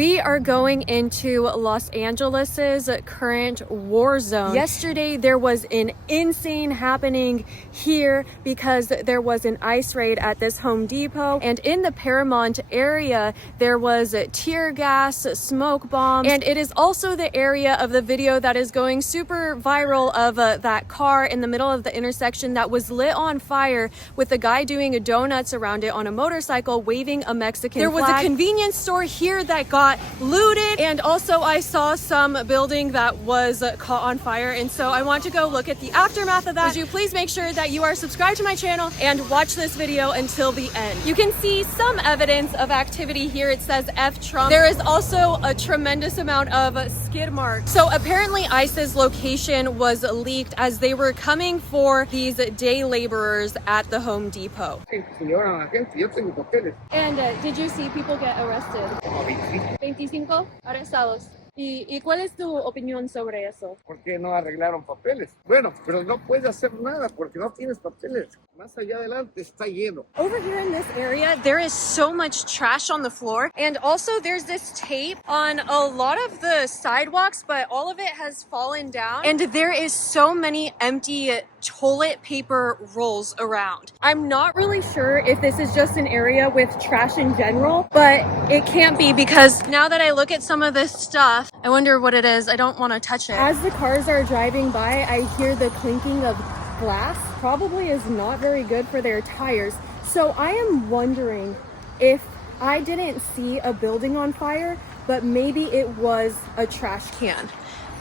We are going into Los Angeles's current war zone. Yesterday, there was an insane happening here because there was an ice raid at this Home Depot. And in the Paramount area, there was tear gas, smoke bombs. And it is also the area of the video that is going super viral of that car in the middle of the intersection that was lit on fire with a guy doing donuts around it on a motorcycle waving a Mexican flag. There was a convenience store here that got looted, and also I saw some building that was caught on fire, and so I want to go look at the aftermath of that. Would you please make sure that you are subscribed to my channel and watch this video until the end. You can see some evidence of activity here. It says F Trump. There is also a tremendous amount of skid marks. So apparently ICE's location was leaked as they were coming for these day laborers at the Home Depot. And did you see people get arrested? 25 arrestados. ¿Y cuál es tu opinión sobre eso? Porque no arreglaron papeles. Bueno, pero no puedes hacer nada porque no tienes papeles. Más allá adelante está lleno. Over here in this area, there is so much trash on the floor. And also there's this tape on a lot of the sidewalks, but all of it has fallen down. And there is so many empty toilet paper rolls around. I'm not really sure if this is just an area with trash in general, but it can't be because now that I look at some of this stuff, I wonder what it is. I don't want to touch it. As the cars are driving by, I hear the clinking of glass. Probably is not very good for their tires. So I am wondering if I didn't see a building on fire, but maybe it was a trash can.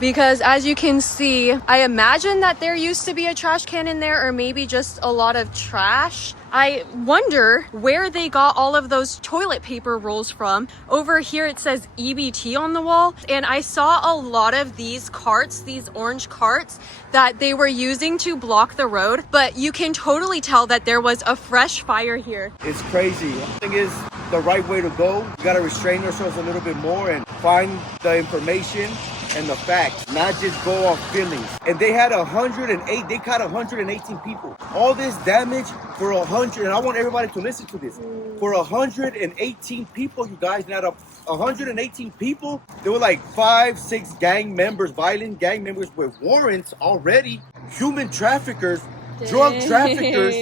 Because as you can see, I imagine that there used to be a trash can in there, or maybe just a lot of trash. I wonder where they got all of those toilet paper rolls from. Over here it says EBT on the wall, and I saw a lot of these carts, these orange carts, that they were using to block the road, but you can totally tell that there was a fresh fire here. It's crazy. I think it's the right way to go. We gotta restrain ourselves a little bit more and find the information and the facts, not just go off feelings. And they had 108, they caught 118 people. All this damage for 100, and I want everybody to listen to this. For 118 people, you guys, not 118 people, there were like 5-6 gang members, violent gang members with warrants already, human traffickers, drug traffickers.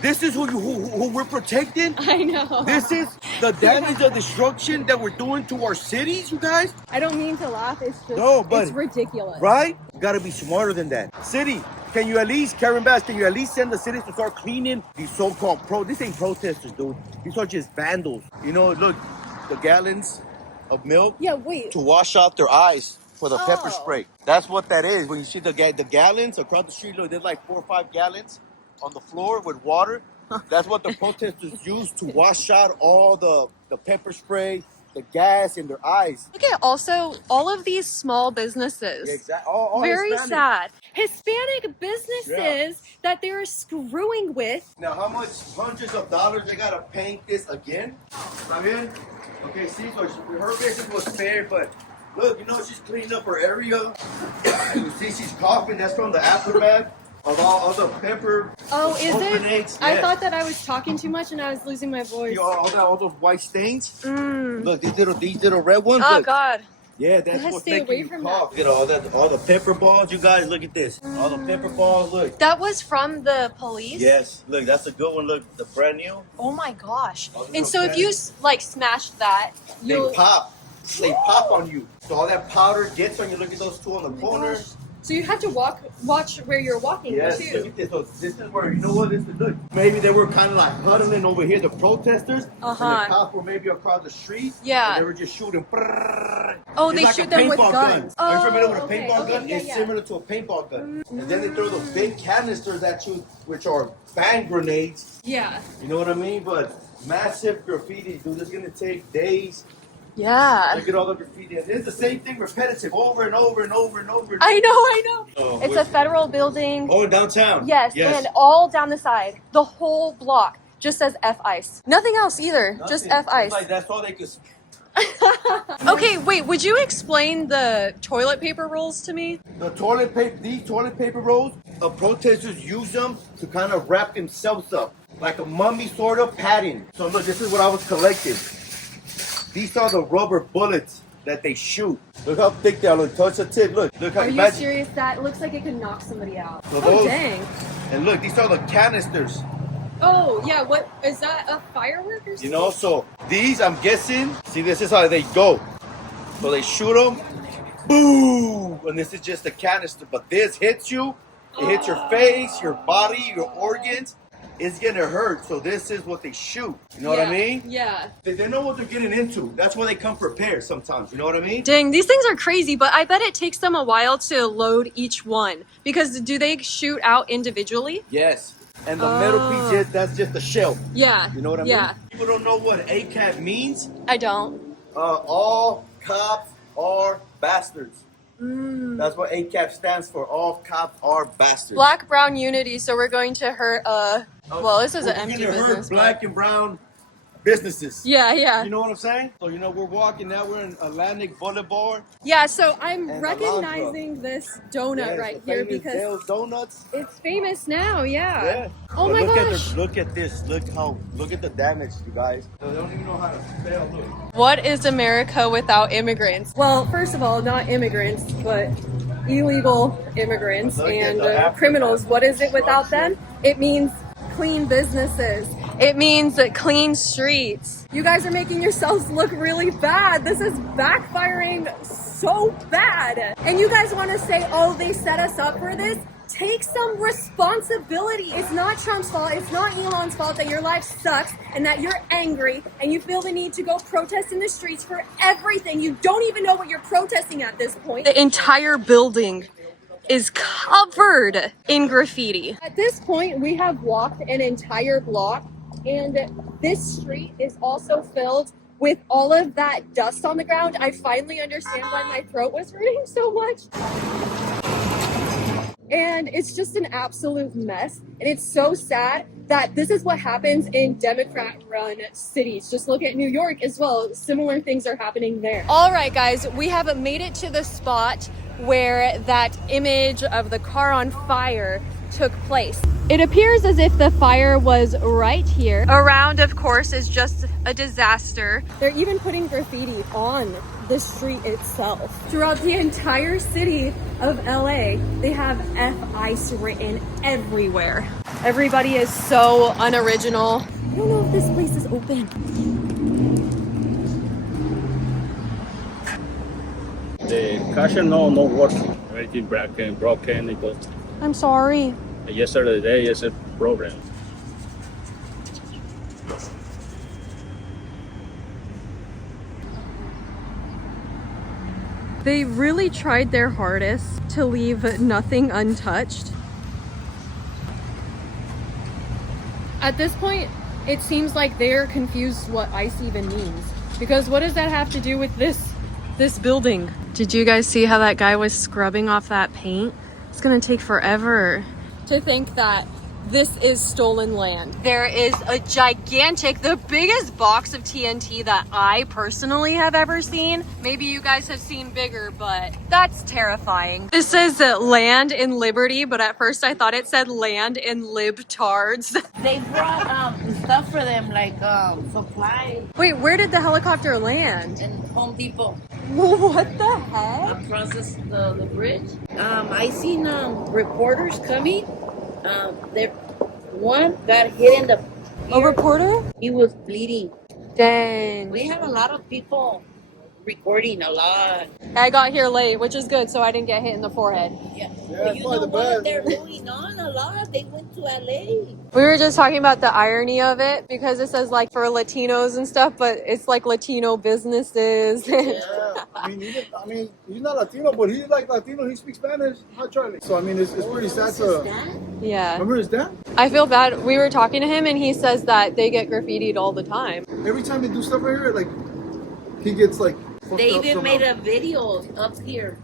This is who we're protecting? I know. This is the damage of destruction that we're doing to our cities, you guys? I don't mean to laugh, it's just, it's ridiculous. Right? You gotta be smarter than that. City, can you at least, Karen Bass, can you at least send the cities to start cleaning these so-called this ain't protesters, dude. These are just vandals. You know, look, the gallons of milk. Yeah, wait. To wash out their eyes for the pepper spray. That's what that is. When you see the gallons across the street, look, there's like 4 or 5 gallons on the floor with water. That's what the protesters use to wash out all the pepper spray, the gas in their eyes. Look at also all of these small businesses. Exactly. All very Hispanic. sad. Hispanic businesses that they're screwing with. Now, how much hundreds of dollars they gotta paint this again? I mean, okay, see, so her business was spared, but look, you know, she's cleaned up her area. You see, she's coughing. That's from the aftermath of all the pepper. Oh, is it? Yes. I thought that I was talking too much and I was losing my voice. See, all those white stains. Look, these little red ones. Oh, look. God. Yeah, that's what's stay making away you from cough. Look at all the pepper balls, you guys. Look at this. All the pepper balls. Look. That was from the police? Yes. Look, that's a good one. Look, the brand new. Oh my gosh. And so if you like smashed that, They pop. They pop on you. So all that powder gets on you. Look at those two on the corner. Gosh. So you have to watch where you're walking yes, too. Look at this. So this is where, you know what, this is, look. Maybe they were kind of like huddling over here, the protesters. And the cops were maybe across the street. Yeah. And they were just shooting. Oh, it's they like shoot a them with paintball guns. Gun. Are you familiar with a okay, paintball gun? Yeah, it's similar to a paintball gun. And then they throw those big canisters at you, which are bang grenades. Yeah. You know what I mean? But massive graffiti, dude. It's going to take days. Yeah. Look at all the graffiti. It's the same thing, repetitive, over and over and over and over. I know. Oh, it's a federal building. Oh, downtown. Yes, and all down the side, the whole block just says F ICE. Nothing else either, just F ICE. Like, that's all they could. Okay, wait, would you explain the toilet paper rolls to me? These toilet paper rolls, protesters use them to kind of wrap themselves up, like a mummy sort of padding. So look, this is what I was collecting. These are the rubber bullets that they shoot. Look how thick they are. Look, touch the tip. Look how. Are you imagine. serious? That looks like it could knock somebody out. So Oh, those- dang. And look, these are the canisters. Oh, yeah. What is that? A firework or something? You know, so these, I'm guessing, see, this is how they go. So they shoot them, boom, and this is just a canister. But this hits you, it hits your face, your body, your organs. It's gonna hurt. So this is what they shoot. You know what I mean? Yeah. They know what they're getting into. That's why they come prepared sometimes. You know what I mean? Dang, these things are crazy, but I bet it takes them a while to load each one. Because do they shoot out individually? Yes. And the metal piece, that's just the shell. Yeah. You know what I mean? Yeah. People don't know what ACAB means. I don't. All cops are bastards. That's what ACAB stands for. All cops are bastards. Black brown unity, so we're going to hurt well, this is an empty We're gonna hurt business. black and brown businesses. Yeah, yeah. You know what I'm saying? So we're walking now. We're in Atlantic Boulevard. Yeah, so I'm And recognizing this donut Yes, right the here famous because Dale's Donuts. it's famous now, yeah. Yeah. Oh But my look gosh. Look at this. Look at the damage, you guys. They don't even know how to spell. Look. What is America without immigrants? Well, first of all, not immigrants, but illegal immigrants Look at and the African criminals. What is it without them? It means clean businesses. It means clean streets. You guys are making yourselves look really bad. This is backfiring so bad. And you guys want to say, oh, they set us up for this? Take some responsibility. It's not Trump's fault. It's not Elon's fault that your life sucks and that you're angry and you feel the need to go protest in the streets for everything. You don't even know what you're protesting at this point. The entire building is covered in graffiti. At this point, we have walked an entire block, and this street is also filled with all of that dust on the ground. I finally understand why my throat was hurting so much. And it's just an absolute mess. And it's so sad that this is what happens in Democrat-run cities. Just look at New York as well. Similar things are happening there. All right, guys, we have made it to the spot where that image of the car on fire took place. It appears as if the fire was right here. Around, of course, is just a disaster. They're even putting graffiti on the street itself. Throughout the entire city of LA, they have F-ICE written everywhere. Everybody is so unoriginal. I don't know if this place is open. The cashier no working. Everything broken. It was I'm sorry. yesterday is a problem. They really tried their hardest to leave nothing untouched. At this point, it seems like they're confused what ICE even means. Because what does that have to do with this building? Did you guys see how that guy was scrubbing off that paint? It's gonna take forever. To think that this is stolen land. There is a gigantic, the biggest box of TNT that I personally have ever seen. Maybe you guys have seen bigger, but that's terrifying. This says land in Liberty, but at first I thought it said land in libtards. They brought stuff for them, like supplies Wait, where did the helicopter land? in Home Depot What the heck? across the bridge. I seen reporters coming. One got hit in the A ear. reporter? He was bleeding. Dang. We have a lot of people recording a lot. I got here late, which is good, so I didn't get hit in the forehead. Yeah. Yeah, But it's you probably know the what? best. They're going on a lot. They went to LA. We were just talking about the irony of it because it says like for Latinos and stuff, but it's like Latino businesses. Yeah, I mean, he's not Latino, but he's like Latino. He speaks Spanish. Hi, Charlie. So I mean, it's pretty sad to. Yeah. Remember his dad? I feel bad. We were talking to him and he says that they get graffitied all the time. Every time they do stuff right here, like he gets like. fucked They up even somehow. made a video up here.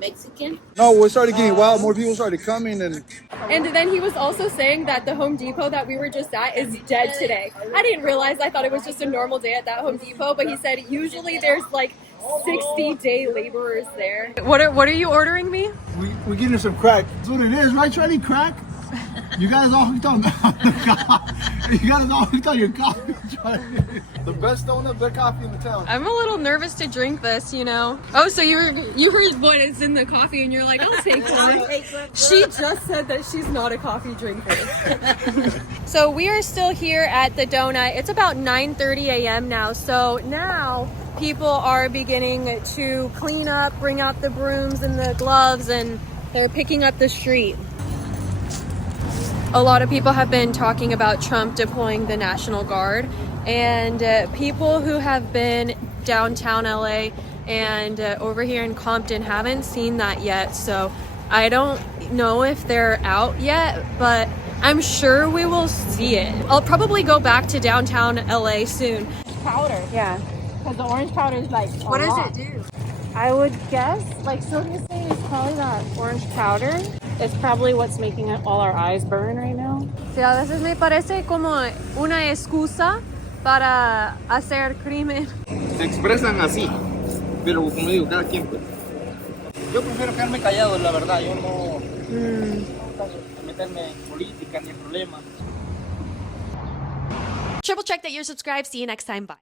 Mexican. No, we started getting wild. More people started coming, and And then he was also saying that the Home Depot that we were just at is dead today. I didn't realize. I thought it was just a normal day at that Home Depot, but he said usually there's like 60-day laborers there. What are you ordering me? we getting some crack. That's what it is, right, Charlie? Crack. You got us all hooked on you got us all hooked on your coffee. The best donut, best coffee in the town. I'm a little nervous to drink this, you know. Oh, so you heard what is in the coffee and you're like, I'll take one. She just said that she's not a coffee drinker. So we are still here at the donut. It's about 9:30 a.m. now. So now people are beginning to clean up, bring out the brooms and the gloves, and they're picking up the street. A lot of people have been talking about Trump deploying the National Guard, and people who have been downtown LA and over here in Compton haven't seen that yet. So I don't know if they're out yet, but I'm sure we will see it. I'll probably go back to downtown LA soon. Powder. Yeah. Because the orange powder is like What does it do? I would guess, like Sylvia's saying, it's probably that orange powder. It's probably what's making all our eyes burn right now. Sí, a veces me parece como una excusa para hacer crimen. Se expresan así, pero como digo, cada quien pues. Yo prefiero quedarme callado, la verdad. Yo no meterme en política ni en problemas. Triple check that you're subscribed. See you next time. Bye.